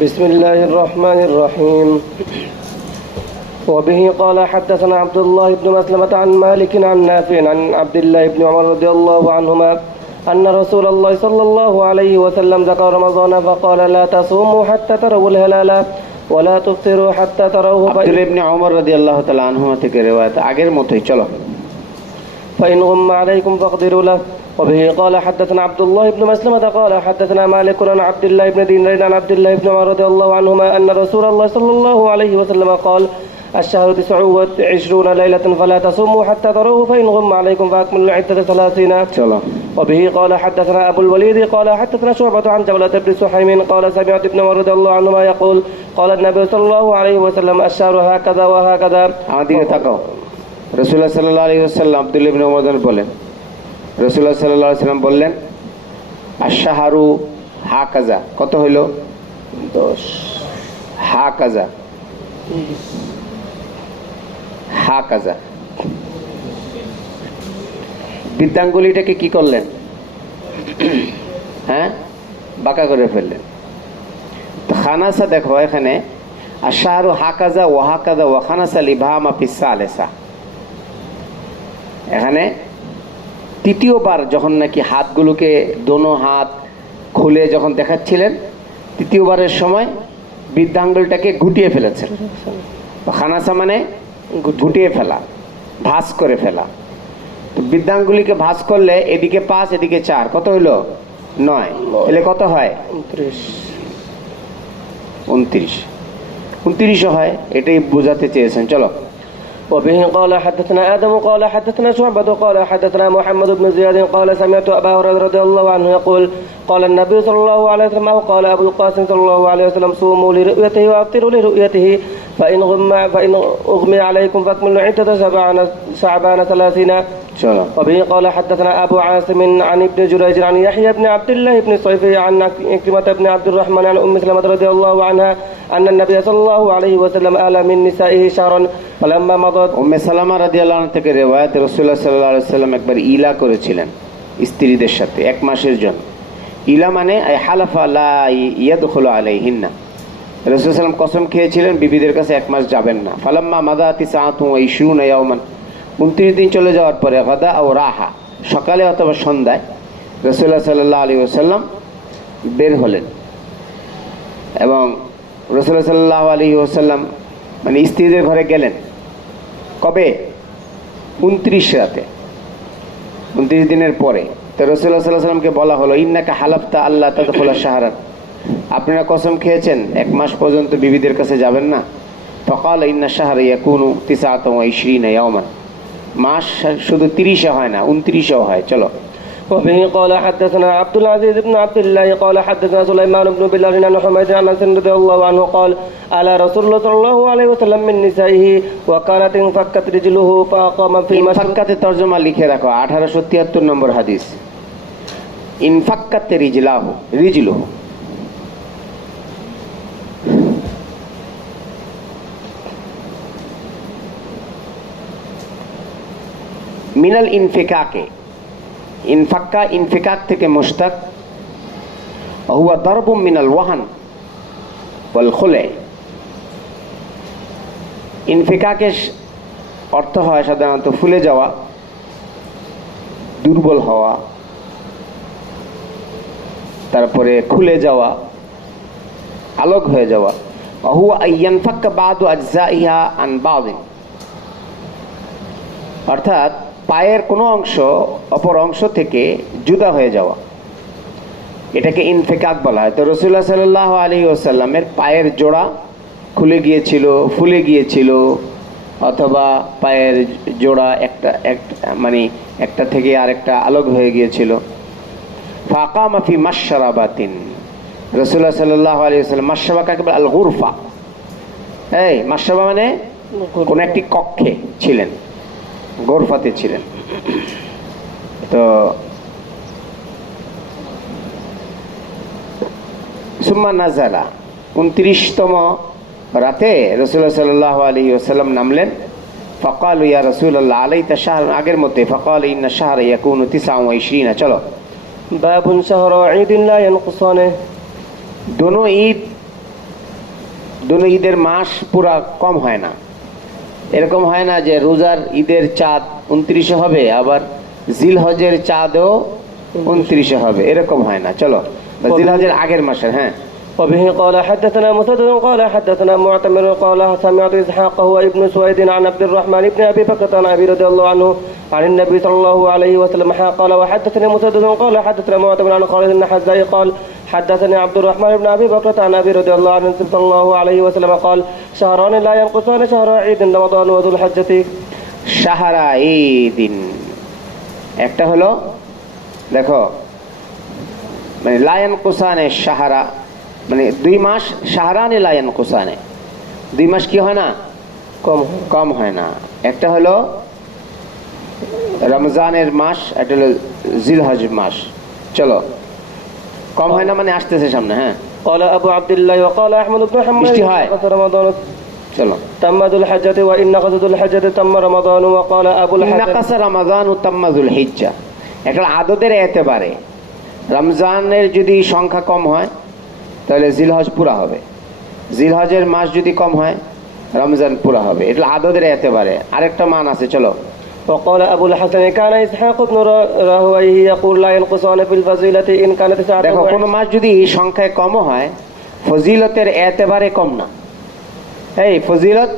بسم الله الرحمن الرحيم. وبه قال حدثنا عبد الله بن مسلمة عن مالك عن نافع عن عبد الله بن عمر رضي الله عنهما أن رسول الله صلى الله عليه وسلم ذكر رمضان فقال لا تصوموا حتى تروا الهلال ولا تفطروا حتى تروه আব্দুল্লাহ ইবনে ওমর রাদিয়াল্লাহু তাআলা আনহুমা থেকে রিওয়ায়াত আগের মতোই। চলো। فإن غم عليكم فاقدروا له. وبه قال حدثنا عبد الله بن مسلمة قال حدثنا مالك عن عبد الله بن دينار عن عبد الله بن عمر رضي الله عنهما أن رسول الله صلى الله عليه وسلم قال الشهر 29 ليلة فلا تصوموا حتى تروه فإن غم عليكم فأكملوا العدة 30. চলো। وبه قال حدثنا أبو الوليد قال حدثنا شعبة عن جبلة بن سحيم قال سمعت ابن عمر رضي الله عنهما يقول قال النبي صلى الله عليه وسلم الشهر هكذا وهكذا. আমার দিকে তাকাও। রাসূলুল্লাহ সাল্লাল্লাহু আলাইহি ওয়াসাল্লাম আব্দুল্লাহ ইবনে ওমর বলেন, রাসূলুল্লাহ সাল্লাল্লাহু আলাইহি ওয়াসাল্লাম বললেন আশ-শাহরু হাকাযা। কত হইল? 10 হাকাযা হাকাযা। বৃদ্ধাঙ্গুলিটাকে কি করলেন? হ্যাঁ, বাঁকা করে ফেললেন। তো খানাসা দেখো এখানে আশ-শাহরু হাকাযা ওয়া হাকাযা ওয়া খানাসা লিবাহামা ফিস সালিসা। এখানে তৃতীয়বার যখন নাকি হাতগুলোকে দোনো হাত খুলে যখন দেখাচ্ছিলেন, তৃতীয়বারের সময় বৃদ্ধাঙ্গুলটাকে গুটিয়ে ফেলেছেন। খানাসা মানে গুটিয়ে ফেলা, ভাঁজ করে ফেলা। তো বৃদ্ধাঙ্গুলিকে ভাঁজ করলে এদিকে 5 এদিকে 4, কত হইল? 9। তাহলে কত হয়? 29 হয়। এটাই বোঝাতে চেয়েছেন। চলো। وبه قال حدثنا آدم قال حدثنا شعبة قال حدثنا محمد بن زياد قال سمعت أبا هريرة رضي الله عنه يقول قال النبي صلى الله عليه وسلم أو قال أبو القاسم صلى الله عليه وسلم صوموا لرؤيته وأفطروا لرؤيته فإن أغمي عليكم فاكملوا عدة شعبان 30. وبه قال حدثنا أبو عاصم عن ابن جريج عن يحيى بن عبد الله بن صيفي عن عكرمة بن عبد الرحمن عن أم سلمة رضي الله عنها أن النبي صلى الله عليه وسلم آل من نسائه شهرا فلما مضت. উম্মে সালামা রাদিয়াল্লাহু আনহা থেকে রিওয়ায়াত, রাসূলুল্লাহ সাল্লাল্লাহু আলাইহি ওয়াসাল্লাম একবার ইলা করেছিলেন স্ত্রীদের সাথে 1 মাসের জন্য। ইলা মানে আই হালাফা লা ইয়াদখুলু আলাইহিন্না। রাসূল সাল্লাম কসম খেয়েছিলেন বিবিদের কাছে 1 মাস যাবেন না। ফালাম্মা মাদাতি সাআতু ওয়া 20 ইয়াওমান, 29 দিন চলে যাওয়ার পরে গাদা ও রাহা, সকালে অথবা সন্ধ্যায় রাসূলুল্লাহ সাল্লাল্লাহু আলাইহি ওয়াসাল্লাম বের হলেন। এবং রাসূলুল্লাহ সাল্লাল্লাহু আলাইহি ওয়াসাল্লাম মানে স্ত্রীদের ঘরে গেলেন কবে? 29 রাতে, 29 দিনের পরে। তো রাসূলুল্লাহ সাল্লাল্লাহু আলাইহি ওয়াসাল্লামকে বলা হলো ইন্নাকা হালাফতা আল্লাহ তাদখুলা শাহরান, আপনারা কসম খেয়েছেন 1 মাস পর্যন্ত বিবিদের কাছে যাবেন না। ফাকালা ইন্না শাহরা ইয়াকুনু 29 ইয়াওমান, মাস শুধু 30 হয় না, 29ও হয়। চলো। وبه قال حدثنا عبد العزيز بن عبد الله قال حدثنا سليمان بن بلال عن حميد عن انس رضي الله عنه قال على رسول الله صلى الله عليه وسلم من نسائه وكانت انفكت رجله فاقام في ইনফাক্কাতে তরজমা লিখে রাখো, 1873 নম্বর হাদিস। ইনফাক্কাত রিজলুহু মিনাল ইনফিকাকে, ইনফাক্কা ইনফিকাক থেকে মুশতাক, হুয়া দারবুম মিনাল ওয়াহান ওয়াল খুলে। ইনফিকাকের অর্থ হয় সাধারণত ফুলে যাওয়া, দুর্বল হওয়া, তারপরে খুলে যাওয়া, আলোক হয়ে যাওয়া। হুয়া আইয়ানফাক্কা বাদু আজজাইহা আন বাদিন, অর্থাৎ পায়ের কোনো অংশ অপর অংশ থেকে জুদা হয়ে যাওয়া, এটাকে ইনফিকাক বলা হয়। তো রাসূলুল্লাহ সাল্লাল্লাহু আলাইহি ওয়াসাল্লামের পায়ের জোড়া খুলে গিয়েছিল, ফুলে গিয়েছিল, অথবা পায়ের জোড়া মানে একটা থেকে আরেকটা আলাদা হয়ে গিয়েছিল। ফাকামা ফি মাশরাবাতিন, রাসূলুল্লাহ সাল্লাল্লাহু আলাইহি ওয়াসাল্লাম, মাশরাবা কাকে বলে? আল গুরফা। এই মাশরাবা মানে কোন একটি কক্ষে ছিলেন, গোরফাতে ছিলেন। তো সুম্মা নাজালা, 29তম রাতে রাসূলুল্লাহ সাল্লাল্লাহু আলাইহি ওয়াসাল্লাম নামলেন। ফাকালু ইয়া রাসূলুল্লাহ আলাইতা শাহর, আগের মতে ফাকাল ইন্না শাহরা ইয়াকুনু 29। চলো। বাবুন শাহর ঈদ লা ইয়ানকুসানে, दोनों ईद দুনো ঈদের মাস পুরা কম হয় না। এরকম হয় না যে রোজার ঈদের চাঁদ 29-এ হবে, আবার জিলহজের চাঁদও 29-এ হবে, এরকম হয় না। চলো, জিলহজের আগের মাসের। হ্যাঁ। وبه قال حدثنا مسدد قال حدثنا معتمر قال سمعت إسحاق هو ابن سويد عن عبد الرحمن بن أبي بكر عن أبي رضي الله عنه عن النبي صلى الله عليه وسلم قال وحدثني مسدد قال حدثنا معتمر عن خالد بن حذاء قال حدثني عبد الرحمن بن أبي بكر عن أبي رضي الله عنه صلى الله عليه وسلم قال شهران لا ينقصان شهر عيد رمضان وذو الحجة শাহরা ঈদিন, একটা হলো দেখো মানে লায়ন কুসানে শাহরা, মানে 2 মাস শাহরানে লায়ন কুসানে, 2 মাস কি হয় না, কম হয় না। একটা হলো রমজানের মাস, একটা হলো জিলহজ মাস। চলো, কম হয় না মানে আসতেছে সামনে। হ্যাঁ। قال أبو عبد الله وقال أحمد بن حنبل رمضان চলো, تم ذو الحجة وإن نقص ذو الحجة تم رمضان وقال أبو الحجة নাকাসা রমাদান ও তাম্মাজুল হিজ্জা। একটা আদতের এতেবারে রমজানের যদি সংখ্যা কম হয় তাহলে জিলহজ পুরা হবে, জিলহজের মাস যদি কম হয় রমজান পুরা হবে, এটা আদতের এতেবারে। আরেকটা মান আছে। চলো, وقال أبو الحسن كان إسحاق بن راهويه يقول لا ينقصان في الفضيلة إن كانت ساعة দেখো কোনো মাস যদি সংখ্যায় কম হয় ফজিলতের এতেবারে কম না। এই ফজিলত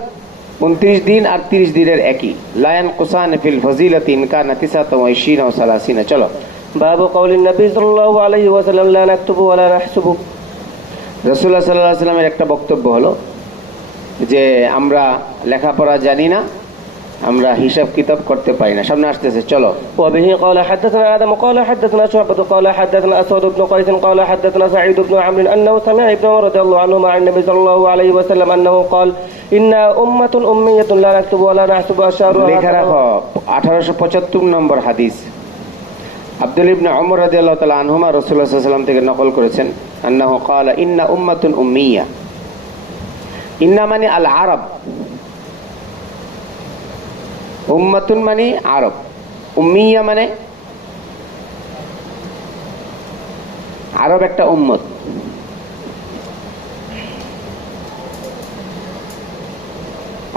29 দিন আর 30 দিনের একই। লায়ন কুসান ফিল ফজিলত ইন কানা 29 ও 30। চলো, باب قول النبي صلى الله عليه وسلم لا نكتب ولا نحسب রাসূলুল্লাহ সাল্লাল্লাহু আলাইহি ওয়াসাল্লামের একটা বক্তব্য হলো যে আমরা লেখাপড়া জানি না, আমরা হিসাব কিতাব করতে পারি না। সামনে আসতেছে। চলো, وبه قال حدثنا آدم قال حدثنا شعبة قال حدثنا أسود بن قيس قال حدثنا سعيد بن عمرو أنه سمع ابن عمر رضي الله عنهما عن النبي صلى الله عليه وسلم أنه قال إنا أمة أمية لا نكتب ولا نحسب الشهر লেখা রাখো 1875 নম্বর হাদিস। আব্দুল ইবনে ওমর রাদিয়াল্লাহু তাআলা আনহুমা রাসূলুল্লাহ সাল্লাল্লাহু আলাইহি ওয়াসাল্লাম থেকে নকল করেছেন আন্নাহু ক্বালা ইন্না উম্মাতুন উম্মিয়া। ইন্না মানে আল আরব, উম্মাতুন মানে আরব, উম্মিয়া মানে আরব একটা উম্মত।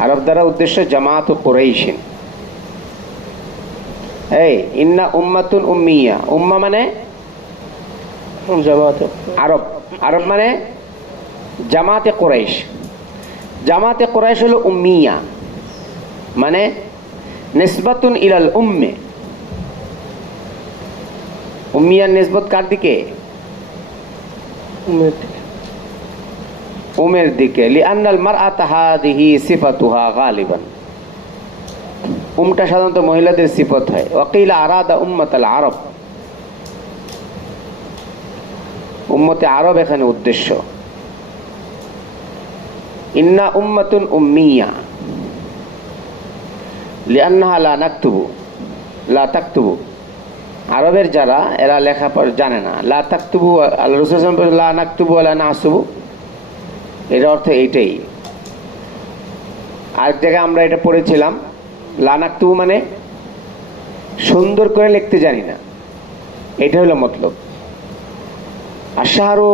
আরব দ্বারা উদ্দেশ্য জামাত ও কুরাইশিন। এই ইন্না উম্মাতুন উম্মিয়া, উম্মা মানে جماعة আরব, আরব মানে জামাতে কুরাইশ। জামাতে কুরাইশ হলো উম্মিয়া, মানে নিসবাতুন ইলাল উম্মে। উম্মিয়ার নিসবত কার দিকে? উমের দিকে। লিআন্নাল মারআতা হাযিহি সিফাতুহা গালিবান, উমটা সাধারণত মহিলাদের সিফত হয়। ওয়াকিলা আরাদা উম্মাতাল আরব, উম্মতে আরব এখানে উদ্দেশ্য। ইন্না উম্মাতুন উম্মিয়া লিআন্নাহা লা নাকতুবু লা তাকতুবু, আরবের যারা এরা লেখাপড়া জানে না। লা তাকতুবু, আল্লাহ রাসূল সাল্লাল্লাহু আলাইহি ওয়াসাল্লাম লা নাকতুবু ওয়া লা নাহসুবু, এর অর্থ এইটাই। আরেক জায়গায় আমরা এটা পড়েছিলাম, লা নাকতুবু মানে সুন্দর করে লিখতে জানি না, এটা হলো মতলব। আশহারু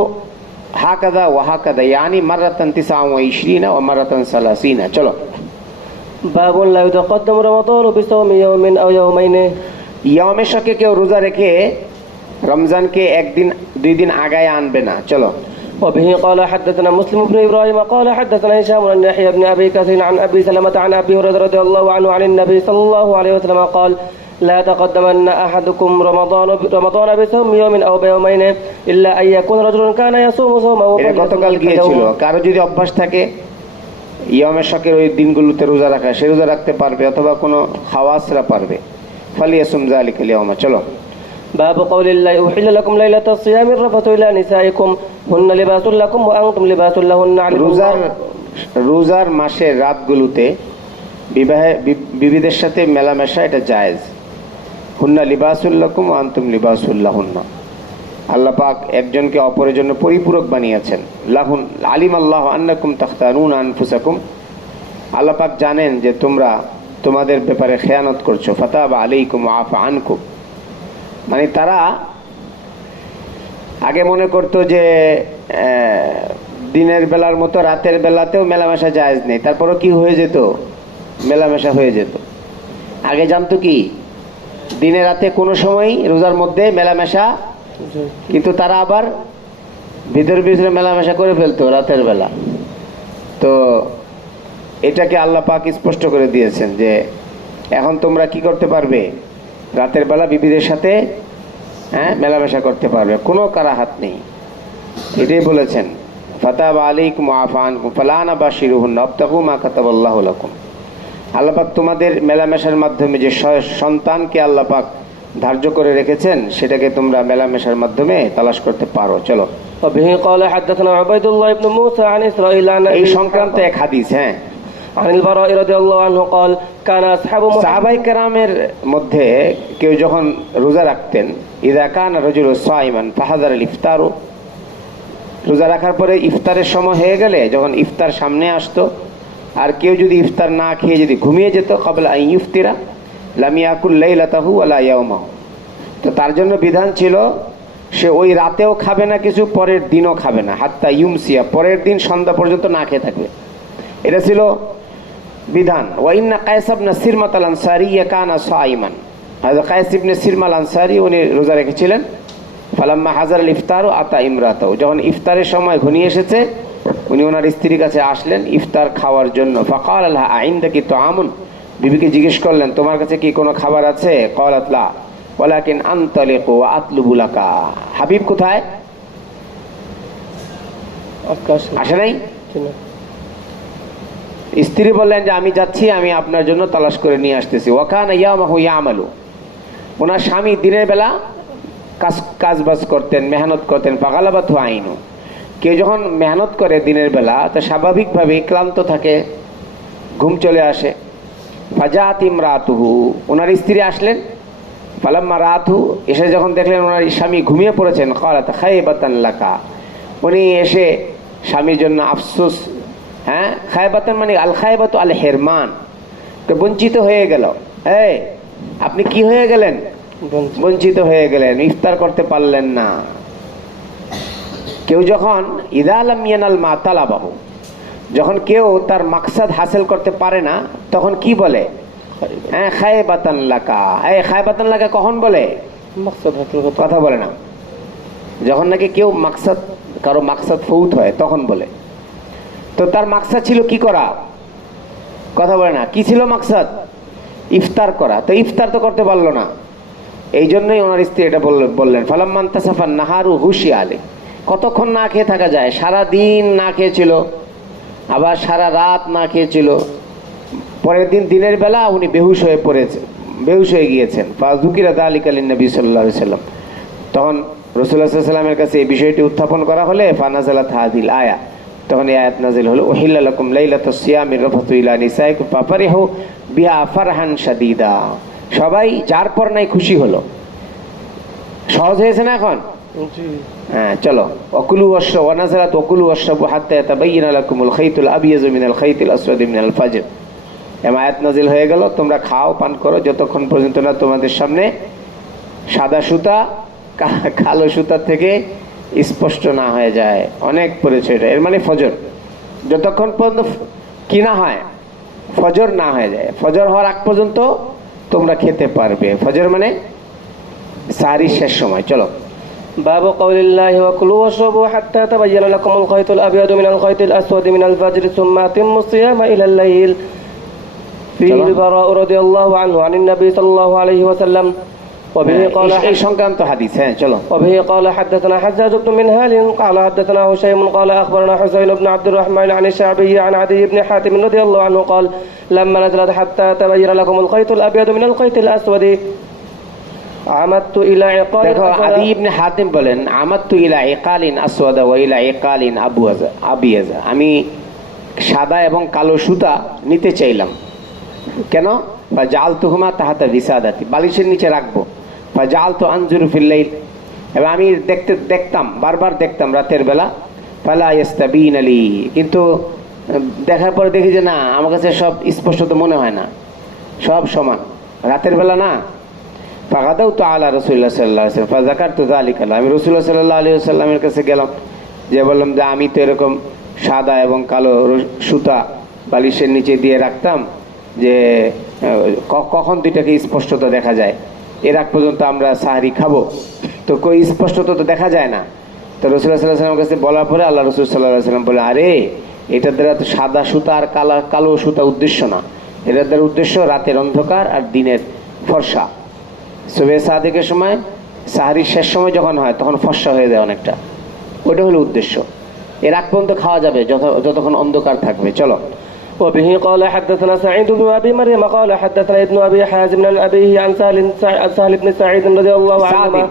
হাকাদা ওয়া হাকাদা ইয়ানি মাররাতান 29 ওয়া মাররাতান 30। চলো, باب لا يتقدم رمضان بصوم يوم أو يومين ইয়ামে শকে কেউ রোজা রেখে রমজানকে একদিন 2 দিন আগায় আনবে না। চলো, وبه قال حدثنا مسلم بن إبراهيم قال حدثنا هشام عن يحيى بن أبي كثير عن أبي سلمة عن أبي هريرة رضي الله عنه عن النبي صلى الله عليه وسلم قال لا تقدمن أحدكم رمضان بصوم يوم أو بيومين إلا أن يكون رجل كان يصوم صومه এটা গতকাল গিয়েছিল। কারো যদি অভ্যাস থাকে ইয়ামে শকের ওই দিনগুলোতে রোজা রাখা, সে রোজা রাখতে পারবে, অথবা কোনো খাওয়াসরা পারবে। ফালিয়াসুম যালিকাল ইয়াওমা। চলো, باب قول الله أحل لكم ليلة الصيام الرفث إلى نسائكم هن لباس لكم وأنتم لباس لهن রোজার মাসের রাতগুলোতে বিবিদের সাথে মেলামেশা এটা জায়েজ। হুন্না লিবাসুল লাকুম ওয়া আনতুম লিবাসুল লাহুন্না, আল্লাহ পাক একজনকে অপরের জন্য পরিপূরক বানিয়েছেন। লাহুন আলিম আল্লাহ আন্নাকুম তাখতানুনা আনফুসাকুম, আল্লাহ পাক জানেন যে তোমরা তোমাদের ব্যাপারে খেয়ানত করছো। ফাতাবা আলাইকুম ওয়া আফা আনকুম, মানে তারা আগে মনে করতো যে দিনের বেলার মতো রাতের বেলাতেও মেলামেশা জায়েজ নেই, তারপরও কি হয়ে যেত, মেলামেশা হয়ে যেত। আগে জানতো কি দিনে রাতে কোনো সময় রোজার মধ্যে মেলামেশা, কিন্তু তারা আবার ভিতরে ভিতরে মেলামেশা করে ফেলতো রাতের বেলা। তো এটাকে আল্লাহ পাক স্পষ্ট করে দিয়েছেন যে এখন তোমরা কি করতে পারবে, রাতের বেলা বিবিদের সাথে মেলামেশা করতে পারবে, কোনো কারাহাত নেই। এটাই বলেছেন ফাতাবা আলাইকুম আফান ফালানা বাশিরুহুন্না আবতাগু মা কাতাবাল্লাহু লাকুম। আল্লাহ পাক তোমাদের মেলামেশার মাধ্যমে যে সন্তানকে আল্লাহ পাক ধার্য করে রেখেছেন সেটাকে তোমরা মেলামেশার মাধ্যমে তালাশ করতে পারো। চলো, وبه قال حدثنا عبيد الله بن موسى عن إسرائيل عن এই সংক্রান্ত এক হাদিস। عن البراء رضي الله عنه قال كان أصحاب সাহাবায়ে কেরামের মধ্যে কেউ যখন রোজা রাখতেন, ইযা কানা রাজুলু সাইমান ফাহাদার ইফতারু, রোজা রাখার পরে ইফতারের সময় হয়ে গেলে যখন ইফতার সামনে আসতো, আর কেউ যদি ইফতার না খেয়ে যদি ঘুমিয়ে যেত, ক্বাবলা আন ইফতিরা লাম ইয়াকুল লাইলাতাহু ওয়ালা ইয়াওমাহু, তো তার জন্য বিধান ছিল সে ওই রাতেও খাবে না কিছু, পরের দিনও খাবে না, হাত্তা ইউমসিয়া, পরের দিন সন্ধ্যা পর্যন্ত না খেয়ে থাকবে। এটা ছিল বিধান। ওয়া ইন্না কায়স ইবনে সিরমাত আল আনসারী কানা সাইমান, হযরত কায়স ইবনে সিরমা আল আনসারী উনি রোজা রেখেছিলেন। ফালাম্মা হাজার আল ইফতারু আতা ইমরাতাহু, যখন ইফতারের সময় ঘনিয়ে এসেছে উনি ওনার স্ত্রীর কাছে আসলেন ইফতার খাওয়ার জন্য। ফাকাল আলহা আইনদাকি তাআমুন, বিবিকে জিজ্ঞেস করলেন তোমার কাছে কি কোনো খাবার আছে? ক্বালাত লা ওয়ালাকিন আনতালিকু ওয়া আতলুবু লাকা, হাবিব কোথায়? আসে নাই? স্ত্রী বললেন যে আমি যাচ্ছি, আমি আপনার জন্য তালাশ করে নিয়ে আসতেছি। ওয়াকানা ইয়ামাহু ইয়ামালু, ওনার স্বামী দিনের বেলা কাজবাজ করতেন, মেহনত করতেন। ফাগালাবাতহু আইনু, কেউ যখন মেহনত করে দিনের বেলা তো স্বাভাবিকভাবেই ক্লান্ত থাকে, ঘুম চলে আসে। ফাজাত ইমরাতুহু, ওনার স্ত্রী আসলেন। ফালাম্মা রাতহু, এসে যখন দেখলেন ওনার স্বামী ঘুমিয়ে পড়েছেন, ক্বালাত খায়বাতান লাকা, উনি এসে স্বামীর জন্য আফসোস, খায়বাতান মানে আল খায়বাতু আল হিরমান, তো বঞ্চিত হয়ে গেল। আপনি কি হয়ে গেলেন? বঞ্চিত হয়ে গেলেন, ইফতার করতে পারলেন না। কেউ যখন ইযা লাম ইয়ানাল মা তালাবাহু, যখন কেউ তার মাকসাদ হাসিল করতে পারে না তখন কি বলে? খায়বাতান লাকা। খায়বাতান লাকা কখন বলে? কথা বলে না, যখন নাকি কেউ মাকসাদ, কারো মাকসাদ ফৌত হয় তখন বলে। তো তার মাকসাদ ছিল কি করা? কথা বলে না, কি ছিল মাকসাদ? ইফতার করা। তো ইফতার তো করতে পারলো না, এই জন্যই ওনার স্ত্রী এটা বললেন ফালাম্মান তাসাফান নাহারু হুশি আলে, কতক্ষণ না খেয়ে থাকা যায়? সারা দিন না খেয়েছিল, আবার সারা রাত না খেয়েছিল, পরের দিন দিনের বেলা উনি বেহুশ হয়ে গিয়েছেন। ফাযুকিরা যালিকা লিন-নবী সাল্লাল্লাহু আলাইহি ওয়াসাল্লাম, তখন রাসূলুল্লাহ সাল্লাল্লাহু আলাইহি ওয়াসাল্লামের কাছে এই বিষয়টি উত্থাপন করা হলে ফানাজালাত হাযিল আয়া, তখন এই আয়াত নাযিল হলো উহিল্লা লাকুম লাইলাতুস সিয়ামির রাফাতু ইলা নিসাইকুম ফাফারিহু বিহা ফারহান শাদীদা, সবাই যার পর নাই খুশি হলো। সহজ হয়েছে না এখন? চলো, ওকুলু ওয়াশরাবু ওয়া নাযালাত ওকুলু ওয়াশরাবু হাত্তা ইয়াতাবাyyana লাকুমুল খাইতুল আবয়াযু মিনাল খাইতিল আসওয়াদি মিনাল ফাজর, আয়াত নাযিল হয়ে গেল তোমরা খাও পান করো যতক্ষণ পর্যন্ত না তোমাদের সামনে সাদা সুতা কালো সুতা থেকে স্পষ্ট না হয়ে যায়। অনেক পড়েছে এটা, এর মানে ফজর, যতক্ষণ পর্যন্ত কি না হয়, ফজর না হয়ে যায়, ফজর হওয়ার আগ পর্যন্ত তোমরা খেতে পারবে। ফজর মানে সাহরির শেষ সময়। চলো, باب قول الله وكلوا واشربوا حتى يتبين لكم الخيط الأبيض من الخيط الأسود من الفجر ثم أتموا الصيام إلى الليل. فيه البراء رضي الله عنه عن النبي صلى الله عليه وسلم. وبه قال এই সংক্রান্ত হাদিস। চলো, وبه قال حدثنا حجاج بن منهال قال حدثنا هشيم قال أخبرنا حسين بن عبد الرحمن عن الشعبي عن عدي بن حاتم رضي الله عنه قال لما نزلت حتى تبين لكم الخيط الأبيض من الخيط الأسود আমাত্তু ইলা ইকালিন। দেখো, আদি ইবনে হাতিম বলেন আমাত্তু ইলা ইকালিন আসওয়াদা ওয়া ইলা ইকালিন আবিয়াজা, আমি সাদা এবং কালো সুতা নিতে চাইলাম। কেন? ফাজালতুহুমা তাহাতা বিসাদাতি, বালিশের নিচে রাখবো। ফাজালতু আনজুরু ফিল লাইল, এবং আমি দেখতাম বারবার দেখতাম রাতের বেলা। ফালা ইস্তাবিন আলী, কিন্তু দেখার পরে দেখি যে না, আমার কাছে সব স্পষ্ট তো মনে হয় না, সব সমান রাতের বেলা না। ফাগাদাউতু আলা রাসূলিল্লাহ সাল্লাল্লাহু আলাইহি ওয়াসাল্লাম ফাযাকারতু যালিকা, আমি রাসূলুল্লাহ সাল্লাল্লাহু আলাইহি ওয়াসাল্লামের কাছে গেলাম যে বললাম যে আমি তো এরকম সাদা এবং কালো সুতা বালিশের নিচে দিয়ে রাখতাম যে কখন দুইটাকে স্পষ্টত দেখা যায়, এর আগ পর্যন্ত আমরা সাহারি খাবো, তো কই স্পষ্টত তো দেখা যায় না। তো রাসূলুল্লাহ সাল্লাল্লাহু আলাইহি ওয়াসাল্লামের কাছে বলার পরে আল্লাহ রাসূল সাল্লাল্লাহু আলাইহি ওয়াসাল্লাম বলে, আরে এটার দ্বারা তো সাদা সুতা আর কালো সুতা উদ্দেশ্য না, এটার দ্বারা উদ্দেশ্য রাতের অন্ধকার আর দিনের ফর্সা। সুবহে সাদিকের সময় সাহারির শেষ সময় যখন হয় তখন ফর্সা হয়ে যায় অনেকটা, ওইটা হলো উদ্দেশ্য। এর আগ পর্যন্ত খাওয়া যাবে যতক্ষণ অন্ধকার থাকবে। চলো। وبه قال حدثنا سعيد بن ابي مريم قال حدثنا ابن ابي حازم عن ابيه عن سهل بن سعيد رضي الله عنهما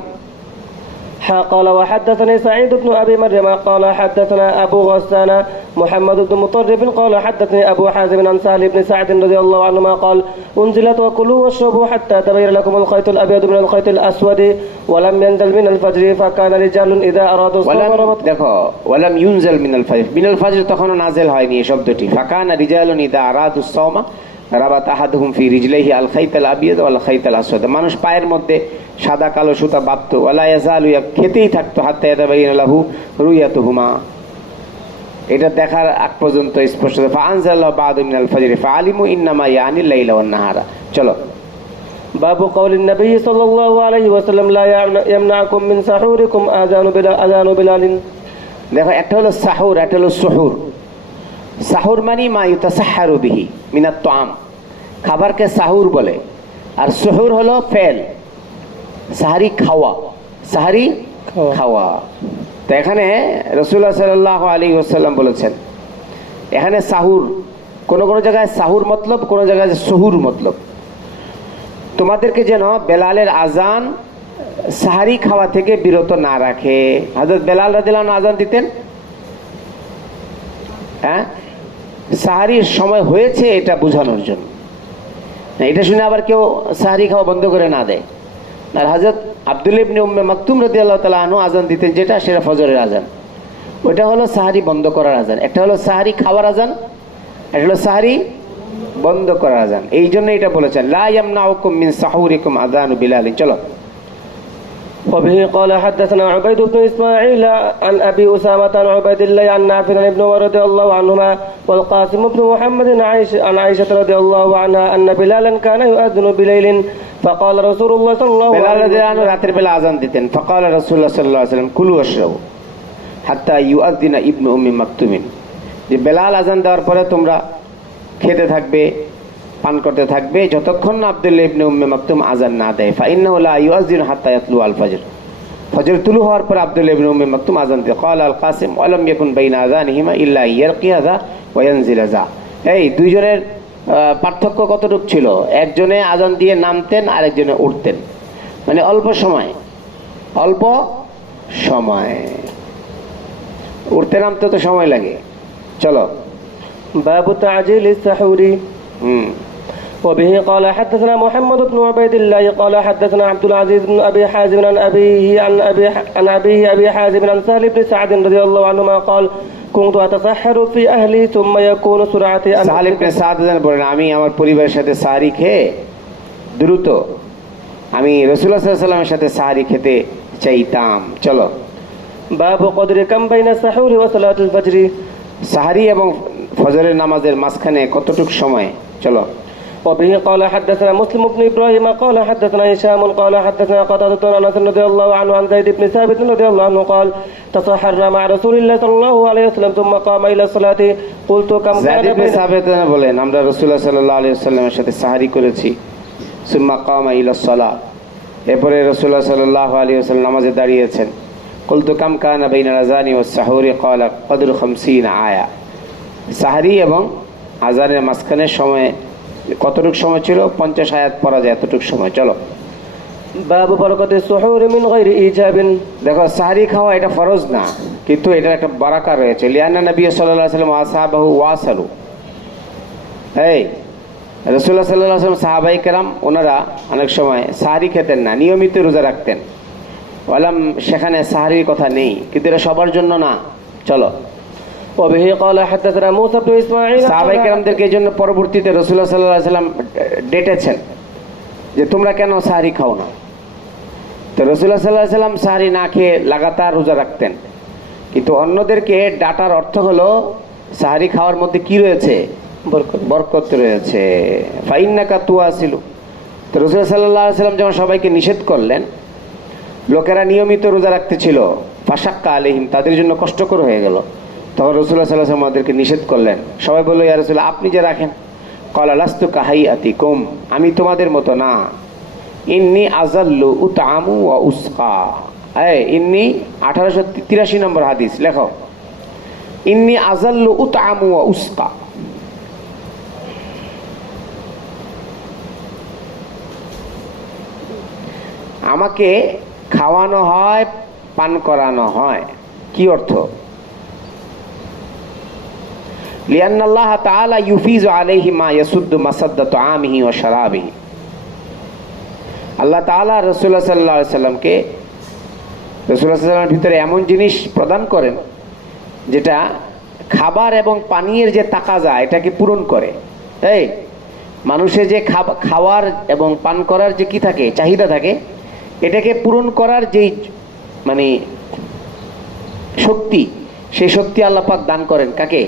قال وحدثني سعيد بن ابي مريم قال حدثنا ابو غسان محمد بن مطرف قال حدثني ابو حازم عن سهل بن سعد رضي الله عنهما قال انزلت وكلوا واشربوا حتى تبين لكم الخيط الابيض من الخيط الاسود ولم ينزل من الفجر فكان رجال اذا ارادوا الصوم দেখো ওয়ালাম ইউনজাল মিনাল ফাজর, মিনাল ফাজর তখনও নাজেল হয়নি এই শব্দটি। ফাকানা রিজালুন ইযা আরাদুস সাওমা রাবাত আহাদুহুম ফি রিজলাইহি আল খাইতাল আবিয়াদ ওয়াল খাইতাল আসওয়াদ, মানুষ পায়ের মধ্যে সাদা কালো সুতা বাঁধতো, ওয়ালা ইয়াজালু খেতেই থাকতো হাত্তা ইয়াতাবাইয়ানা লাহু রুয়াতুহুমা, এটা দেখার আগ পর্যন্ত স্পষ্ট। ফাআনজালাল্লাহু বা'দু মিনাল ফাজরি ফাআলিমু ইন্নামা ইয়ানিল লাইলা ওয়ান নাহারা। চলো। باب قول النبي صلى الله عليه وسلم لا يمنعكم من سحوركم اذان بلال। দেখো একটা হলো সাহুর, একটা হলো সুহুর। সাহুর মানে মা ইউতাসাহহারু বিহি মিনাত তাআম, খাবারকে সাহুর বলে। আর সুহুর হলো ফেল, সাহারি খাওয়া, সাহারি খাওয়া। তো এখানে রাসূলুল্লাহ সাল্লাল্লাহু আলাইহি ওয়াসাল্লাম বলেছেন, এখানে সাহুর কোন কোন জায়গায় সাহুর মতলব, কোন জায়গায় সুহুর মতলব। তোমাদেরকে যেন বেলালের আজান সাহারি খাওয়া থেকে বিরত না রাখে। হযরত বেলাল রাদিয়াল্লাহু আনহু আজান দিতেন, হ্যাঁ, সাহারির সময় হয়েছে এটা বোঝানোর জন্য। এটা শুনে আবার কেউ সাহারি খাওয়া বন্ধ করে না দেয়। আর হযরত আব্দুল্লাহ ইবনে উম্মে মাকতুম রাদিয়াল্লাহু তাআলা আনহু আজান দিতেন, যেটা সেটা ফজরের আজান, ওইটা হলো সাহারি বন্ধ করার আজান। একটা হলো সাহারি খাওয়ার আজান, একটা হলো সাহারি বন্ধ করার আজান। এই জন্য এটা বলেছেন লা ইয়ামনাউকুম মিন সাহুরিকুম আযানু বিলাল। চলো। وبه قال حدثنا عبيد بن اسماعيل عن ابي اسامه عن عبيد الله عن نافع عن ابن عمر رضي الله عنهما والقاسم بن محمد عن عائشه رضي الله عنها ان بلالا كان يؤذن بليل فقال رسول الله صلى الله عليه وسلم, বেলাল রাতের বেলা আজান দিতেন। فقال رسول الله صلى الله عليه وسلم কুলু ওয়াশরাবু হাত্তা ইউআযিনা ইবনু উম্মি মাকতুমিন, যে বেলাল আজান দেওয়ার পরে তোমরা খেতে থাকবে, পান করতে থাকবে যতক্ষণ না আব্দুল্লাহ ইবনে উম্মে মাকতুম আজান না দেয়। ফাইন্নাহু লা ইউআযিনু হাত্তা ইয়াতলু আল ফজর, ফজর তুলু হওয়ার পর আব্দুল্লাহ ইবনে উম্মে মাকতুম আজান দেয়। ক্বাল আল কাসিম ওয়া লাম ইয়াকুন বাইনা আযানিহিমা ইল্লা ইয়ারকিয়া যা ওয়া ইয়ানজিলা যা। এই দুইজনের পার্থক্য কতটুকু ছিল? একজনে আজান দিয়ে নামতেন, আরেকজনে উঠতেন, মানে অল্প সময় উঠতে নামতে তো সময় লাগে। চলো। باب تعجيل السحور. وبه قال حدثنا محمد بن عبيد الله قال حدثنا عبد العزيز بن ابي حازم عن ابيه ابي حازم عن سهل بن سعد رضي الله عنهما قال كنت اتسحر في اهلي ثم يكون سرعتي ان সাহেল ইবনে সাদ বলেন, আমি আমার পরিবারের সাথে সাহারি খেয়ে দ্রুত আমি রাসূলুল্লাহ সাল্লাল্লাহু আলাইহি ওয়াসাল্লামের সাথে সাহারি খেতে চাইতাম। চলো। باب قدر كم بين السحور وصلاه الفجر. সাহারি এবং ফজরের নামাজের মাঝখানে কতটুকু সময়। চলো। وبه قال حدثنا مسلم بن ابراهيم قال حدثنا هشام قال حدثنا قتادة عن انس رضي الله عنه عن زيد بن ثابت رضي الله عنه قال تسحرنا مع رسول الله صلى الله عليه وسلم ثم قام الى الصلاه قلت كم كان زيد بن ثابت বলেন, আমরা রাসূলুল্লাহ সাল্লাল্লাহু আলাইহি ওয়াসাল্লামের সাথে সাহারি করেছি। সুম্মা কামা ইলা সালাত, এরপরে রাসূলুল্লাহ সাল্লাল্লাহু আলাইহি ওয়াসাল্লাম নামাজে দাঁড়িয়েছেন। কুলতু কাম কানা বাইনা আযানি ওয়াস সাহুরি ক্বালা কদরু 50 আয়া। সাহারি এবং আজানের মাঝখানে সময় কতটুকু সময় ছিল? 50 আয়াত পড়া যায় এতটুকু সময়। চলো। বাবু বরকতে সুহুর মিন গায়রি ইজাবিন। দেখো সাহারি খাওয়া এটা ফরজ না, কিন্তু এটা একটা বারাকা রয়েছে। লিআন্না নবী সাল্লাল্লাহু আলাইহি ওয়াসাল্লাম আসহাবাহু ওয়াসালু, এই রাসূলুল্লাহ সাল্লাল্লাহু আলাইহি ওয়াসাল্লাম সাহাবায়ে কেরাম ওনারা অনেক সময় সাহারি খেতেন না, নিয়মিত রোজা রাখতেন। ওয়ালাম সেখানে সাহারির কথা নেই, কিন্তু এটা সবার জন্য না। চলো। وبه قال حدثنا موسى بن اسماعيل সাহাবায়ে কেরামদেরকে এই জন্য পরবর্তীতে রাসূলুল্লাহ সাল্লাল্লাহু আলাইহি ওয়াসাল্লাম ডেটেছেন যে তোমরা কেন সাহারি খাও না। তো রাসূলুল্লাহ সাল্লাল্লাহু আলাইহি ওয়াসাল্লাম সাহারি না খেয়ে লাগাতার রোজা রাখতেন। কিন্তু অন্যদেরকে ডাটার অর্থ হলো সাহারি খাওয়ার মধ্যে কি রয়েছে? বরকত। বরকত রয়েছে। ফাইন্নাকা তুয়াসিলু। তো রাসূল সাল্লাল্লাহু আলাইহি ওয়াসাল্লাম যখন সবাইকে নিষেধ করলেন, লোকেরা নিয়মিত রোজা রাখতে ছিল, ফাশাক্কা আলাইহিম, তাদের জন্য কষ্টকর হয়ে গেল, তখন রাসূলুল্লাহ সাল্লাল্লাহু আলাইহি ওয়াসাল্লাম ওদেরকে নিষেধ করলেন। সবাই বলল, ইয়া রাসূলুল্লাহ, আপনি যে রাখেন। ক্বালা লাস্তু কাহাইয়াতিকুম, আমি তোমাদের মতো না। ইন্নী আযাল্লু উতআমু ওয়া উসকা। ইন্নী 1883 নম্বর হাদিস, লেখো। ইন্নী আযাল্লু উতআমু ওয়া উসকা। আমাকে খাওয়ানো হয়, পান করানো হয়। কি অর্থ? লিআন্নাল্লাহ তাআলা ইউফিজু আলাইহি মা ইয়াসুদ্দু মাসাদ্দা তুআমিহি ওয়া শারাবিহি। আল্লাহ তাআলা রাসূলুল্লাহ সাল্লাল্লাহু আলাইহি সাল্লামকে, রাসূলুল্লাহ সাল্লাল্লাহু আলাইহি সাল্লামের ভিতরে এমন জিনিস প্রদান করেন যেটা খাবার এবং পানীয়ের যে তাকাজা, এটাকে পূরণ করে। এই মানুষের যে খাওয়ার এবং পান করার যে কি থাকে, চাহিদা থাকে, এটাকে পূরণ করার যেই মানে শক্তি, সেই শক্তি আল্লাহ পাক দান করেন কাকে?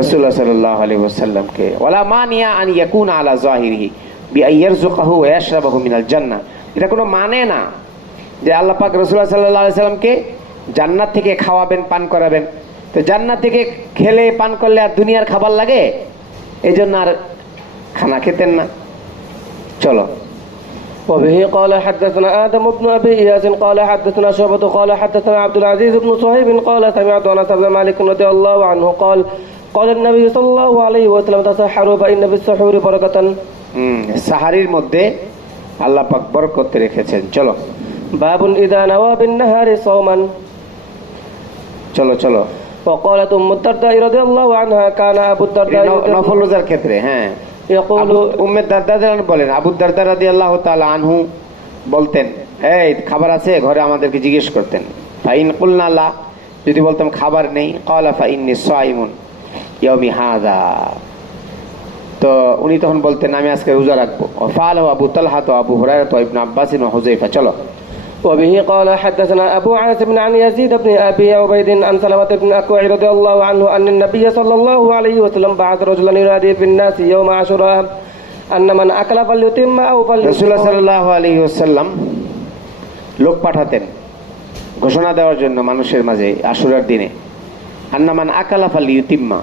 রাসূলুল্লাহ সাল্লাল্লাহু আলাইহি ওয়াসাল্লামকে। ওয়ালা মানিয়া আন ইয়াকুনা আলা যাহিরিহি বিআইয়ারযুকাহু ওয়া ইয়াশরাবাহু মিনাল জান্নাহ। এটা কোনো মানে না যে আল্লাহ পাক রাসূলুল্লাহ সাল্লাল্লাহু আলাইহি সাল্লামকে জান্নাত থেকে খাওয়াবেন, পান করাবেন। তো জান্নাত থেকে খেলে পান করলে আর দুনিয়ার খাবার লাগে? এই জন্য আর খানা খেতেন না। চলো। وبه قال حدثنا آدم بن أبي إياس قال حدثنا شعبة قال حدثنا عبد العزيز بن صهيب قال سمعت أنس بن مالك رضي الله عنه قال قال النبي صلى الله عليه وسلم تسحروا فإن بالسحور بركة। সাহারির মধ্যে আল্লাহ পাক বরকত রেখেছেন। চলো। باب إذا نوى بالنهار صوما। চলো চলো। وقالت أم الدرداء رضي الله عنها كان أبو الدرداء নফল রোজার ক্ষেত্রে, হ্যাঁ, يقول উম্মে দারদা বলেন, আবু দারদা রাদিয়াল্লাহু তাআলা আনহু বলতেন, এই খাবার আছে ঘরে, আমাদেরকে জিজ্ঞেস করতেন। ফাইন কুলনা লা, যদি বলতাম খাবার নেই, ক্বালা ফাইন্নী সাইমুন ইয়াউমি হাযা, তো উনি তখন বলতেন আমি আজকে রোজা রাখবো। ফাআলাহু আবু তালহা ওয়া আবু হুরায়রা ওয়া ইবনে আব্বাস ওয়া হুযায়ফা। চলো। وبه قال حدثنا أبو عاصم عن يزيد بن أبي عبيد عن سلمة بن الأكوع رضي الله عنه أن النبي صلى الله عليه وسلم بعث رجلا ينادي في الناس يوم عاشوراء أن من أكل فليتم أو রাসূলুল্লাহ সাল্লাল্লাহু আলাইহি ওয়াসাল্লাম লোক পাঠাতেন ঘোষণা দেওয়ার জন্য মানুষের মাঝে আশুরার দিনে, আন্না মান আকালা ফালিয়ুতিম্মা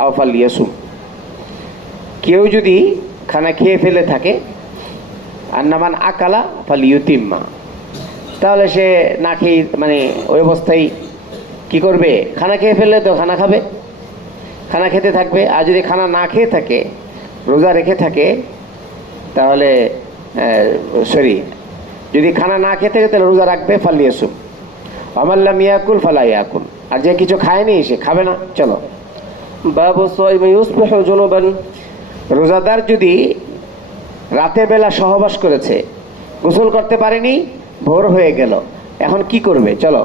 আও ফালিয়াসুম, কেউ যদি খানা খেয়ে ফেলে থাকে, আন্না মান আকালা ফালিয়ুতিম্মা, তাহলে সে না খেয়ে মানে ওই অবস্থায় কি করবে? খানা খেয়ে ফেললে তো খানা খাবে, খানা খেতে থাকবে। আর যদি খানা না খেয়ে থাকে, রোজা রেখে থাকে, তাহলে যদি খানা না খেয়ে থাকে তাহলে রোজা রাখবে। ফালিয়াসুম আমাল্লাম ইয়াকুল ফালা ইয়াকুল, আর যে কিছু খায়নি সে খাবে না। চলো। বাবু সাইম ইউসবিহু জুনুবান। রোজাদার যদি রাতের বেলা সহবাস করেছে, গোসল করতে পারেনি, ভোর হয়ে গেল, এখন কি করবে? চলো।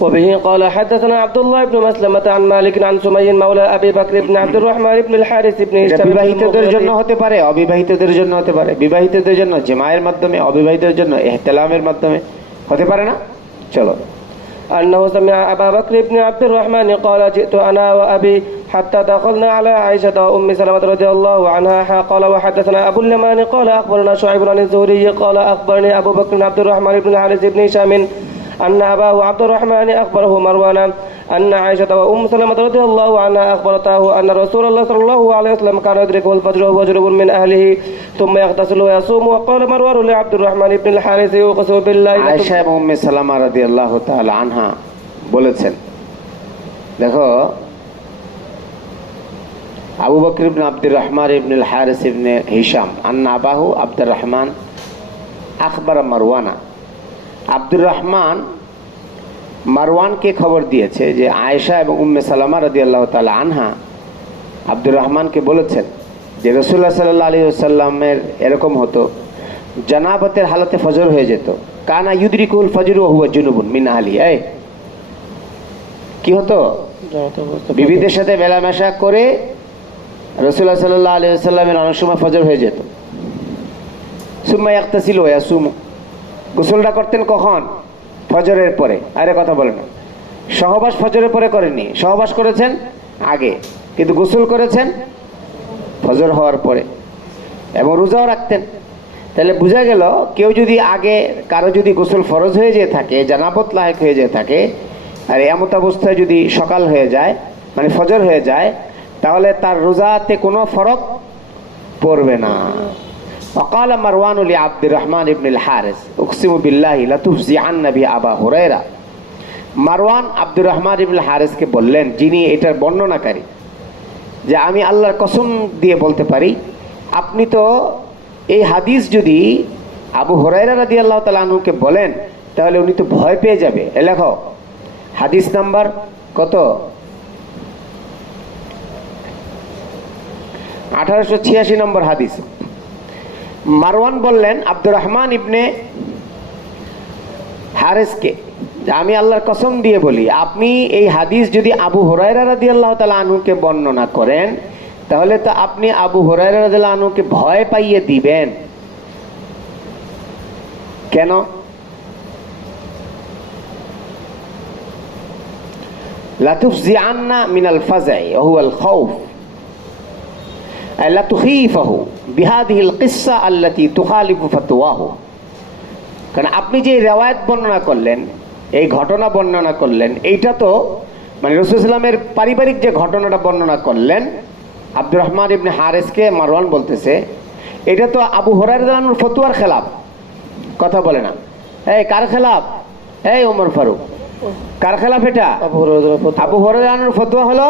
وبه قال حدثنا عبد الله بن مسلمة عن مالك عن سمي مولى أبي بكر بن عبد الرحمن بن الحارث بن هشام। বিবাহিতদের জন্য হতে পারে, অবিবাহিতদের জন্য হতে পারে। বিবাহিতদের জন্য জামায়ের মাধ্যমে, অবিবাহিতদের জন্য ইহতিলামের মাধ্যমে হতে পারে না। চলো। أنه سمع أبا بكر بن عبد الرحمن قال جئت أنا وأبي حتى دخلنا على عائشة وأم سلمة رضي الله عنها قال وحدثنا أبو اليمان قال أخبرنا شعيب عن الزهري قال أخبرني أبو بكر بن عبد الرحمن بن الحارث بن هشام أن أباه عبد الرحمن أخبره مروان أن عائشة وأم سلمة رضي الله عنها أخبرته أن رسول الله صلى الله عليه وسلم كان يدركه الفجر وهو جنوب من أهله ثم يغتسل ويصوم وقال مروان لعبد الرحمن بن الحارث يقسم بالله আয়েশা এবং উম্মে সালামা রাদিয়াল্লাহু তাআলা আনহা বলেছেন, দেখো আবু বকর ইবনে আব্দুর রহমান ইবনে আল হারিস ইবনে হিশাম আন্না আবাহু আব্দুর রহমান আখবার মারওয়ানা, আব্দুর রহমান মারওয়ানকে খবর দিয়েছে যে আয়েশা এবং উম্মে সালামা রাদিয়াল্লাহু তাআলা আনহা আব্দুর রহমানকে বলেছেন যে রাসূলুল্লাহ সাল্লাল্লাহু আলাইহি ওয়াসাল্লামের এরকম হতো, জানাবতের হালতে ফজর হয়ে যেত। কানা ইউদরিকুল ফজর ওয়া হুয়া জুনুবুন মিন আহলি। কি হতো? বিবিদের সাথে মেলামেশা করে রাসূলুল্লাহ সাল্লাল্লাহু আলাইহি ওয়াসাল্লামের অনেক সময় ফজর হয়ে যেত। সুম্মা ইয়াগতাসিল ওয়া ইয়াসুম, গোসলটা করতেন কখন? ফজরের পরে। আরে কথা বলে না, সহবাস ফজরের পরে করেননি, সহবাস করেছেন আগে, কিন্তু গোসল করেছেন ফজর হওয়ার পরে, এবং রোজাও রাখতেন। তাহলে বোঝা গেল কেউ যদি আগে কারো যদি গোসল ফরজ হয়ে যেয়ে থাকে, জানাবত লায়েক হয়ে যেয়ে থাকে, আর এমত অবস্থায় যদি সকাল হয়ে যায় মানে ফজর হয়ে যায়, তাহলে তার রোজাতে কোনো ফরক পড়বে না। وقال مروان لعبد الرحمن بن الحارث اقسم بالله لتفزعن به ابا هريره। মারওয়ান আব্দুর রহমান ইবনে হারিসকে বললেন, যিনি এটার বর্ণনাকারী, যে আমি আল্লাহর কসম দিয়ে বলতে পারি, আপনি তো এই হাদিস যদি আবু হুরায়রা রাদিয়াল্লাহু তাআলা আনহুকে বলেন, তাহলে উনি তো ভয় পেয়ে যাবে। লেখো হাদিস নাম্বার কত, 1886 নম্বর হাদিস। মারওয়ান বললেন আব্দুর রহমান ইবনে হারিসকে, আমি আল্লাহর কসম দিয়ে বলি, আপনি এই হাদিস যদি আবু হুরায়রা রাদিয়াল্লাহু তাআলা আনহুকে বর্ণনা করেন, তাহলে তো আপনি আবু হুরায়রা রাদিয়াল্লাহু আনহুকে ভয় পাইয়ে দিবেন। কেন? লাতুফজিআন্না মিনাল ফাজাই ওয়া হুয়াল খাউফ লা তুখিফাহু বিহাদিহিল কিসসা আল্লাতী তুখালিফু ফাতওয়াহু। কারণ আপনি যে রিওয়ায়াত বর্ণনা করলেন, এই ঘটনা বর্ণনা করলেন, এইটা তো মানে রাসূল সাল্লাল্লাহু আলাইহি ওয়াসাল্লামের পারিবারিক যে ঘটনাটা বর্ণনা করলেন, আব্দুর রহমান ইবনে হারিসকে মারওয়ান বলতেছে, এটা তো আবু হুরায়রা রাদিয়াল্লাহু আনহুর ফতোয়ার খেলাফ। কথা বলে না, এই কার খেলাফ? এই ওমর ফারুক, কার খেলাফ এটা? আবু হুরায়রা রাদিয়াল্লাহু আনহুর ফতোয়া হলো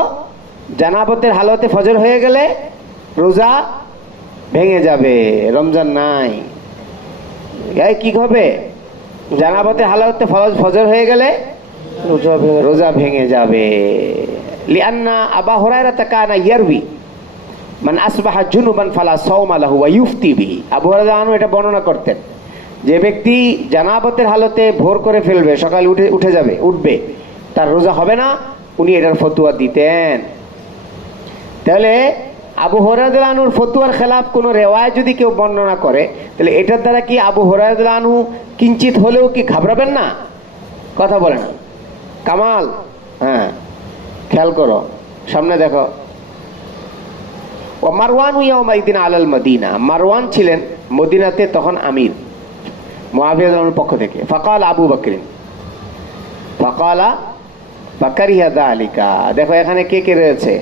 জানাবতের হালতে ফজর হয়ে গেলে রোজা ভেঙে যাবে, রমজান নাই। এই কি হবে? জানাবতের হালতে ফজর হয়ে গেলে রোজা ভেঙে যাবে। লিআন্না আবু হুরায়রা কানা ইয়ারবি মান আসবাহা জুনুবান ফালা সাওমা লাহু ওয়া ইফতি বিহি। আবু হুরায়রা আনহু এটা বর্ণনা করতেন, যে ব্যক্তি জানাবতের হালতে ভোর করে ফেলবে, সকালে উঠবে, তার রোজা হবে না, উনি এটার ফতোয়া দিতেন। তাহলে আবু হুরায়রা রাদিয়াল্লাহু আনহুর ফতোয়ার খেলাফ কোন রিওয়ায়াত যদি কেউ বর্ণনা করে, তাহলে এটার দ্বারা কি আবু হুরায়রা রাদিয়াল্লাহু আনহু কিঞ্চিত হলেও কি ঘাবড়াবেন না? কথা বলে না কামাল? হ্যাঁ, খেয়াল করো, সামনে দেখো। ও মারওয়ান ইয়াউমাইদিন আলাল মদিনা, মারওয়ান ছিলেন মদিনাতে তখন আমির, মুআবিয়া রাদিয়াল্লাহু আনহুর পক্ষ থেকে। ফাকাল আবু বকরিন ফাকালা ফাকারিহা যালিকা। দেখো এখানে কে কে রয়েছে?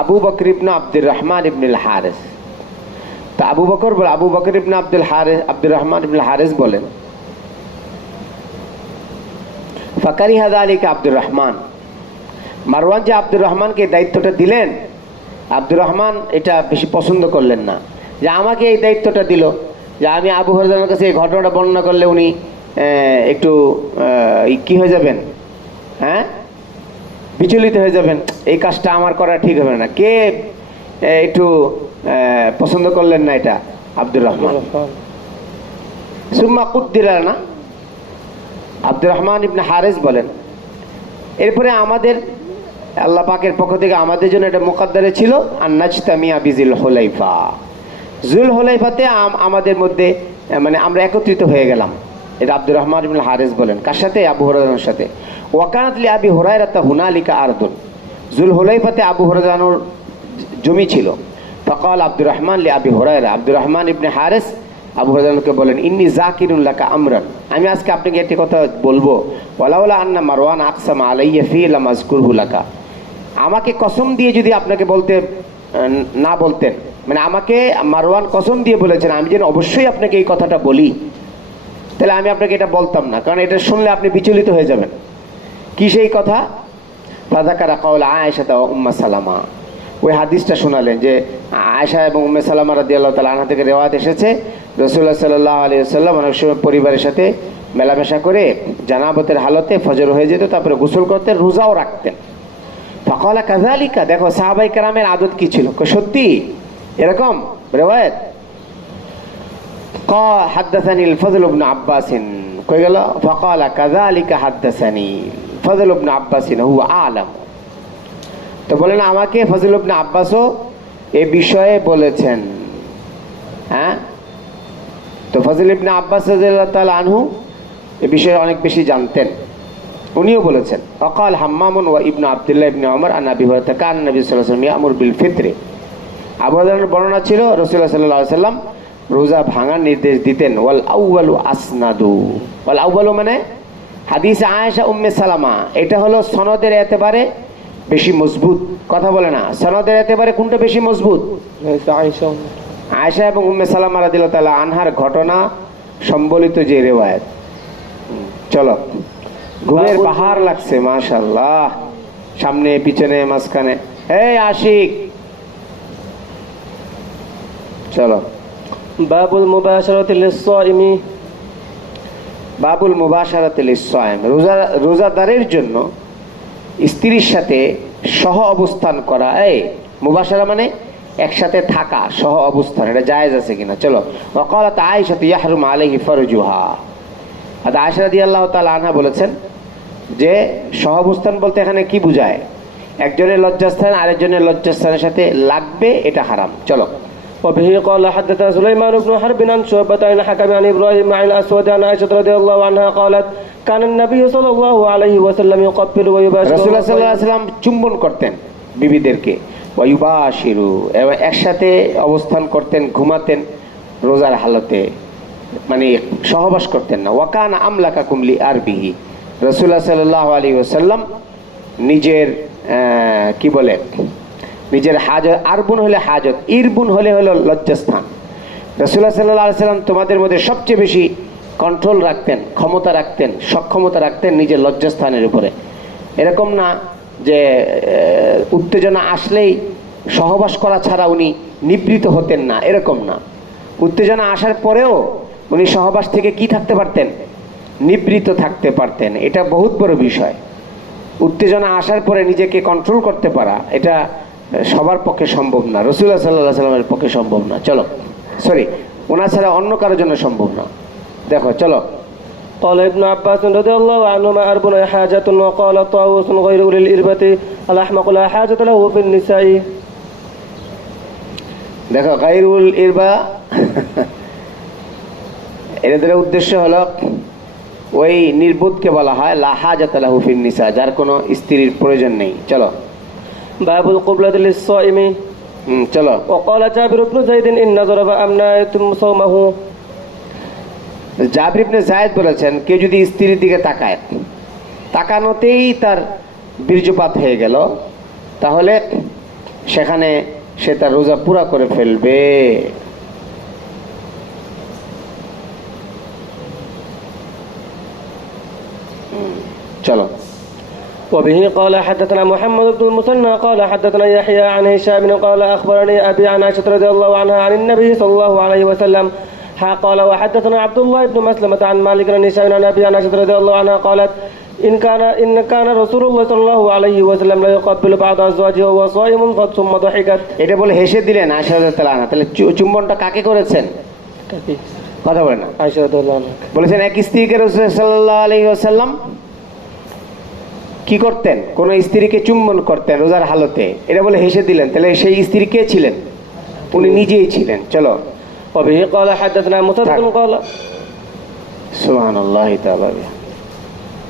আবু বকর ইবনে আব্দুর রহমান ইবনে আল হারিস। তো আবু বকর ইবনে আব্দুর রহমান ইবনে আল হারিস বলেন, ফাকারিহা যালিকা আব্দুর রহমান। মারওয়ান যে আব্দুর রহমানকে দায়িত্বটা দিলেন, আব্দুর রহমান এটা বেশি পছন্দ করলেন না, যে আমাকে এই দায়িত্বটা দিল, যে আমি আবু হুরায়রার কাছে এই ঘটনাটা বর্ণনা করলে উনি একটু কি হয়ে যাবেন, হ্যাঁ, বিচলিত হয়ে যাবেন, এই কাজটা আমার করা ঠিক হবে না। কে একটু পছন্দ করলেন না এটা? আব্দুর রহমান। সুম্মা কুদ্দিরা না, আব্দুর রহমান ইবনে হারিস বলেন, এরপরে আমাদের আল্লাহ পাকের পক্ষ থেকে আমাদের জন্য এটা মুকদ্দারে ছিল, আন নাজতামিয়া বিযুল হুলাইফা। যুল হুলাইফাতে আমাদের মধ্যে মানে আমরা একত্রিত হয়ে গেলাম। এটা আব্দুর রহমান ইবনে হারিস বলেন, কার সাথে? আবু হুরায়রার সাথে। ওয়াকানাত লি আবি হুরায়রা হুনালিকা আরদুন, যুল হুলাইফাতে আবু হুরায়রার জমি ছিল। ফাকাল আব্দুর রহমান লি আবি হুরায়রা, আব্দুর রহমান ইবনে হারিস আবু হুরায়রাকে বলেন, ইন্নী যাকিরুন লাকা আমরান, আমি আজকে আপনাকে একটি কথা বলবো। ওয়ালাউলা আন্না মারওয়ান আকসামা আলাইয়া ফি লাম আযকুরহু লাকা, আমাকে কসম দিয়ে যদি আপনাকে বলতে না বলতেন, মানে আমাকে মারওয়ান কসম দিয়ে বলেছেন আমি যেন অবশ্যই আপনাকে এই কথাটা বলি, তাহলে আমি আপনাকে এটা বলতাম না, কারণ এটা শুনলে আপনি বিচলিত হয়ে যাবেন। কি সেই কথা? ফাযাকারা কাওলা আয়েশা ওয়া উম্মু সালামা, ওই হাদিসটা শোনালেন যে আয়েশা এবং উম্মে সালামা রাদিয়াল্লাহু তাআলা আনহা থেকে রিওয়ায়াত এসেছে, রাসূলুল্লাহ সাল্লাল্লাহু আলাইহি ওয়াসাল্লাম অনেক সময় পরিবারের সাথে মেলামেশা করে জানাবতের হালতে ফজর হয়ে যেত, তারপরে গোসল করতেন, রোজাও রাখতেন। ফাকালা কাযালিকা, দেখো সাহাবায়ে কেরামের আদত কি ছিল, সত্যি এরকম রিওয়ায়াত। হাদাসানি ফজল ইবনে আব্বাস, কই গেল? ফাকালা কাযালিকা হাদাসানি ফজল ইবনে আব্বাস হুয়া আলাম। তো বলেন আমাকে ফজল ইবনে আব্বাসও এ বিষয়ে বলেছেন। হ্যাঁ, তো তো ফাজিল ইবনে আব্বাস রাদিয়াল্লাহু তাআলা আনহু এ বিষয়ে অনেক বেশি জানতেন, উনিও বলেছেন অকাল হাম্মামুন ওয়া ইবনু আব্দুল্লাহ ইবনে ওমর আন আবি হুরায়রা কান নবী সাল্লাল্লাহু আলাইহি ওয়াসাল্লাম ইয়ামুর বিল ফিত্রে। আবু হুরায়রার বর্ণনা ছিল রাসূলুল্লাহ সাল্লাল্লাহু আলাইহি ওয়াসাল্লাম রোজা ভাঙার নির্দেশ দিতেন। ওয়াল আউয়ালু আসনাদু, ওয়াল আউয়ালু মানে হাদিস আয়েশা উম্মে সালামা, এটা হলো সনদের এতেবারে বেশি মজবুত। কথা বলে না, সনদের এতেবারে কোনটা বেশি মজবুত? আয়েশা। আয়েশা এবং উম্মে সালামা রাদিয়াল্লাহু তাআলা আনহার ঘটনা সম্বলিত যে রিওয়ায়াত। চলো, ঘুমের বাহার লাগছে মাশাআল্লাহ, সামনে পিছনে মাঝখানে। এই আশিক, চলো। বাবুল মুবাশারাতি লিস-সাইমি, বাবুল মুবাশারাতি লিস-সাইম, রোজাদারের জন্য স্ত্রীর সাথে সহ অবস্থান করা। এই মুবাশারা মানে একসাথে থাকা, সহ অবস্থান, এটা জায়েজ আছে কিনা? চলো। ওয়াকালাত আয়েশা ইয়াহরুম আলাইহি ফারজুহা, আর আয়েশা রাদিয়াল্লাহু তাআলা আনহা বলেছেন যে সহ অবস্থান বলতে এখানে কি বোঝায়? একজনের লজ্জাস্থান আরেকজনের লজ্জাস্থানের সাথে লাগবে, এটা হারাম। চলো। وبه قال حدثنا سليمان بن حرب عن شعبة عن الحكم عن إبراهيم عن الأسود عن عائشة رضي الله عنها قالت كان النبي صلى الله عليه وسلم يقبل ويباشر। রাসূলুল্লাহ সাল্লাল্লাহু আলাইহি ওয়াসাল্লাম চুম্বন করতেন বিবিদেরকে, ওয়ায়ুবাশিরু, এবং একসাথে অবস্থান করতেন, ঘুমাতেন রোজার হালতে, মানে সহবাস করতেন না। ওয়াকান আমলাকাকুম লিআরবিহি, রাসূলুল্লাহ সাল্লাল্লাহু আলাইহি ওয়াসাল্লাম নিজের কি বলে, নিজের হাজত, আরবুন হলে হাজত, ইরবুন হলে হলো লজ্জাস্থান। রাসূলুল্লাহ সাল্লাল্লাহু আলাইহি ওয়াসাল্লাম তোমাদের মধ্যে সবচেয়ে বেশি কন্ট্রোল রাখতেন, ক্ষমতা রাখতেন, সক্ষমতা রাখতেন নিজের লজ্জাস্থানের উপরে। এরকম না যে উত্তেজনা আসলেই সহবাস করা ছাড়া উনি নিবৃত হতেন না, এরকম না। উত্তেজনা আসার পরেও উনি সহবাস থেকে কি থাকতে পারতেন? নিবৃত থাকতে পারতেন। এটা বহুত বড় বিষয়। উত্তেজনা আসার পরে নিজেকে কন্ট্রোল করতে পারা, এটা সবার পক্ষে সম্ভব না, রাসূলুল্লাহ সাল্লাল্লাহু আলাইহি ওয়াসাল্লামের পক্ষে সম্ভব না। চলো, সরি, ওনার ছাড়া অন্য কারোর জন্য সম্ভব না। দেখো, চলো। قال ابن عباس رضي الله عنهما أربنا حاجة، وقال طاووس غير أولي الإربة الأحمق لا حاجة له في النساء। দেখো, গায়রুল ইরবা এদের উদ্দেশ্য হলো ওই নির্বোধকে বলা হয় লা হাজাতা লাহু ফিন নিসা, যার কোনো স্ত্রীর প্রয়োজন নেই। চলো। বাবুল কুবলাতি লিস-সাইমি। চলো। وقال جابر بن زيد إن نظر فأمنع يتم صومه। জাবির ইবনে যায়েদ বলেছেন, কেউ যদি স্ত্রীর দিকে তাকায়, তাকানোতেই তার বীর্যপাত হয়ে গেল, তাহলে সেখানে সে তার রোজা পুরা করে ফেলবে। চলো। وبه قال حدثنا محمد بن المثنى قال حدثنا يحيى عن هشام قال أخبرني أبي عن عائشة رضي الله عنها عن النبي صلى الله عليه وسلم قال وحدثنا عبد الله بن مسلمة عن مالك بن هشام عن أبي عن عائشة رضي الله عنها قالت إن كان رسول الله صلى الله عليه وسلم لا يقبل بعض أزواجه وهو صائم ثم ضحكت। এটা বলে হেসে দিলেন আয়েশা রাদিয়াল্লাহু আনহা। তাহলে চুম্বনটা কাকে করেছেন? কথা বলেন না। আয়েশা রাদিয়াল্লাহু আনহা বলেছেন এক স্ত্রীকে রাসূল সাল্লাল্লাহু আলাইহি ওয়াসাল্লাম কি করতেন? কোন স্ত্রীকে চুম্বন করতেন রোজার হালতে, এটা বলে হেসে দিলেন। তাহলে সেই স্ত্রী কে ছিলেন? উনি নিজেই ছিলেন। চলো। وبه قال حدثنا مسدد قال সুবহানাল্লাহি তাআলা।